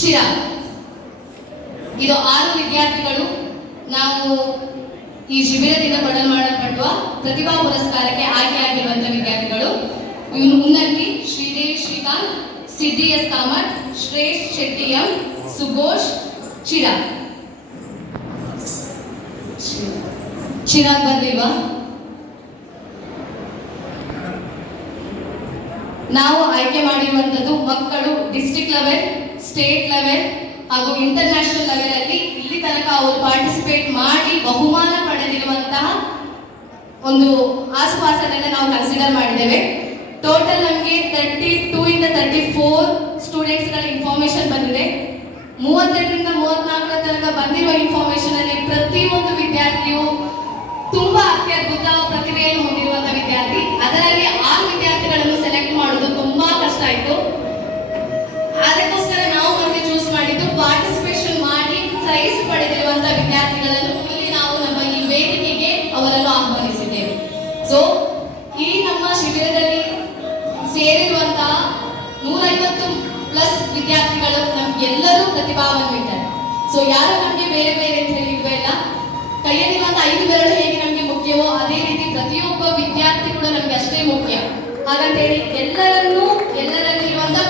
ಚಿರಾಗ್. ಇದು 6 ವಿದ್ಯಾರ್ಥಿಗಳು ನಾವು ಈ ಶಿಬಿರದಿಂದ ಮಾಡಲ್ಪಡುವ ಪ್ರತಿಭಾ ಪುರಸ್ಕಾರಕ್ಕೆ ಆಯ್ಕೆಯಾಗಿರುವಂತಹ ವಿದ್ಯಾರ್ಥಿಗಳು. ಉನ್ನತಿ ಶ್ರೀದೇವಿ ಶ್ರೀಕಾಂತ್, ಸಿದ್ಧಿ ಎಸ್ ಕಾಮತ್, ಶ್ರೇಷ್ಠ ಶೆಟ್ಟಿ ಎಂ, ಸುಘೋಷ್, ಚಿರಾಗ್. ಚಿರಾಗ್ ಬರ್ಲಿಲ್ವಾ? ನಾವು ಆಯ್ಕೆ ಮಾಡಿರುವಂತದ್ದು ಮಕ್ಕಳು ಡಿಸ್ಟ್ರಿಕ್ಟ್ ಲೆವೆಲ್, ಸ್ಟೇಟ್ ಲೆವೆಲ್ ಹಾಗೂ ಇಂಟರ್ನ್ಯಾಷನಲ್ ಲೆವೆಲ್ ಅಲ್ಲಿ ಇಲ್ಲಿ ತನಕ ಅವರು ಪಾರ್ಟಿಸಿಪೇಟ್ ಮಾಡಿ ಬಹುಮಾನ ಪಡೆದಿರುವಂತಹ ಒಂದು ಆಸುಪಾಸನ್ನ ನಾವು ಕನ್ಸಿಡರ್ ಮಾಡಿದ್ದೇವೆ. ಟೋಟಲ್ ನಮಗೆ 32 ಇಂದ 34 ಸ್ಟೂಡೆಂಟ್ಸ್ ಗಳ ಇನ್ಫಾರ್ಮೇಶನ್ ಬಂದಿದೆ. 32ರಿಂದ 34 ತನಕ ಬಂದಿರುವ ಇನ್ಫಾರ್ಮೇಶನ್ ಅಲ್ಲಿ ಪ್ರತಿಯೊಂದು ವಿದ್ಯಾರ್ಥಿಯು ತುಂಬಾ ಅತ್ಯದ್ಭುತ ಪ್ರತಿಭೆಯನ್ನು ಹೊಂದಿರುವಂತಹ ವಿದ್ಯಾರ್ಥಿ. ಅದರಲ್ಲಿ 6 ವಿದ್ಯಾರ್ಥಿಗಳನ್ನು ಸೆಲೆಕ್ಟ್ ಮಾಡೋದು ತುಂಬಾ ಕಷ್ಟ ಆಯಿತು. ಅದಕ್ಕೋಸ್ಕರ ನಾವು ಮತ್ತೆ ಚೂಸ್ ಮಾಡಿದ್ದು ಪಾರ್ಟಿಸಿಪೇಷನ್ ಮಾಡಿ ಪ್ರೈಸ್ ಪಡೆದಿರುವಂತಹ ವಿದ್ಯಾರ್ಥಿಗಳನ್ನು ಇಲ್ಲಿ ನಾವು ನಮ್ಮ ಈ ವೇದಿಕೆಗೆ ಅವರನ್ನು ಆಹ್ವಾನಿಸಿದ್ದೇವೆ. ಸೊ ಈ ನಮ್ಮ ಶಿಬಿರದಲ್ಲಿ ಸೇರಿರುವಂತಹ 150+ ವಿದ್ಯಾರ್ಥಿಗಳು ನಮ್ಗೆಲ್ಲರೂ ಪ್ರತಿಭಾನ್ವಿತರು. ಸೊ ಯಾರು ನಮಗೆ ಬೇರೆ ಬೇರೆ ಅಂತ ಹೇಳಿ ಇಲ್ಲ. ಕೈಯಲ್ಲಿರುವಂತಹ 5 ಬೆರಳು ಹೇಗೆ ನಮಗೆ ಮುಖ್ಯವೋ ಅದೇ ರೀತಿ ಪ್ರತಿಯೊಬ್ಬ ವಿದ್ಯಾರ್ಥಿ ಕೂಡ ನಮ್ಗೆ ಅಷ್ಟೇ ಮುಖ್ಯ. ಹಾಗಂತ ಹೇಳಿ ಎಲ್ಲರಲ್ಲಿರುವಂತಹ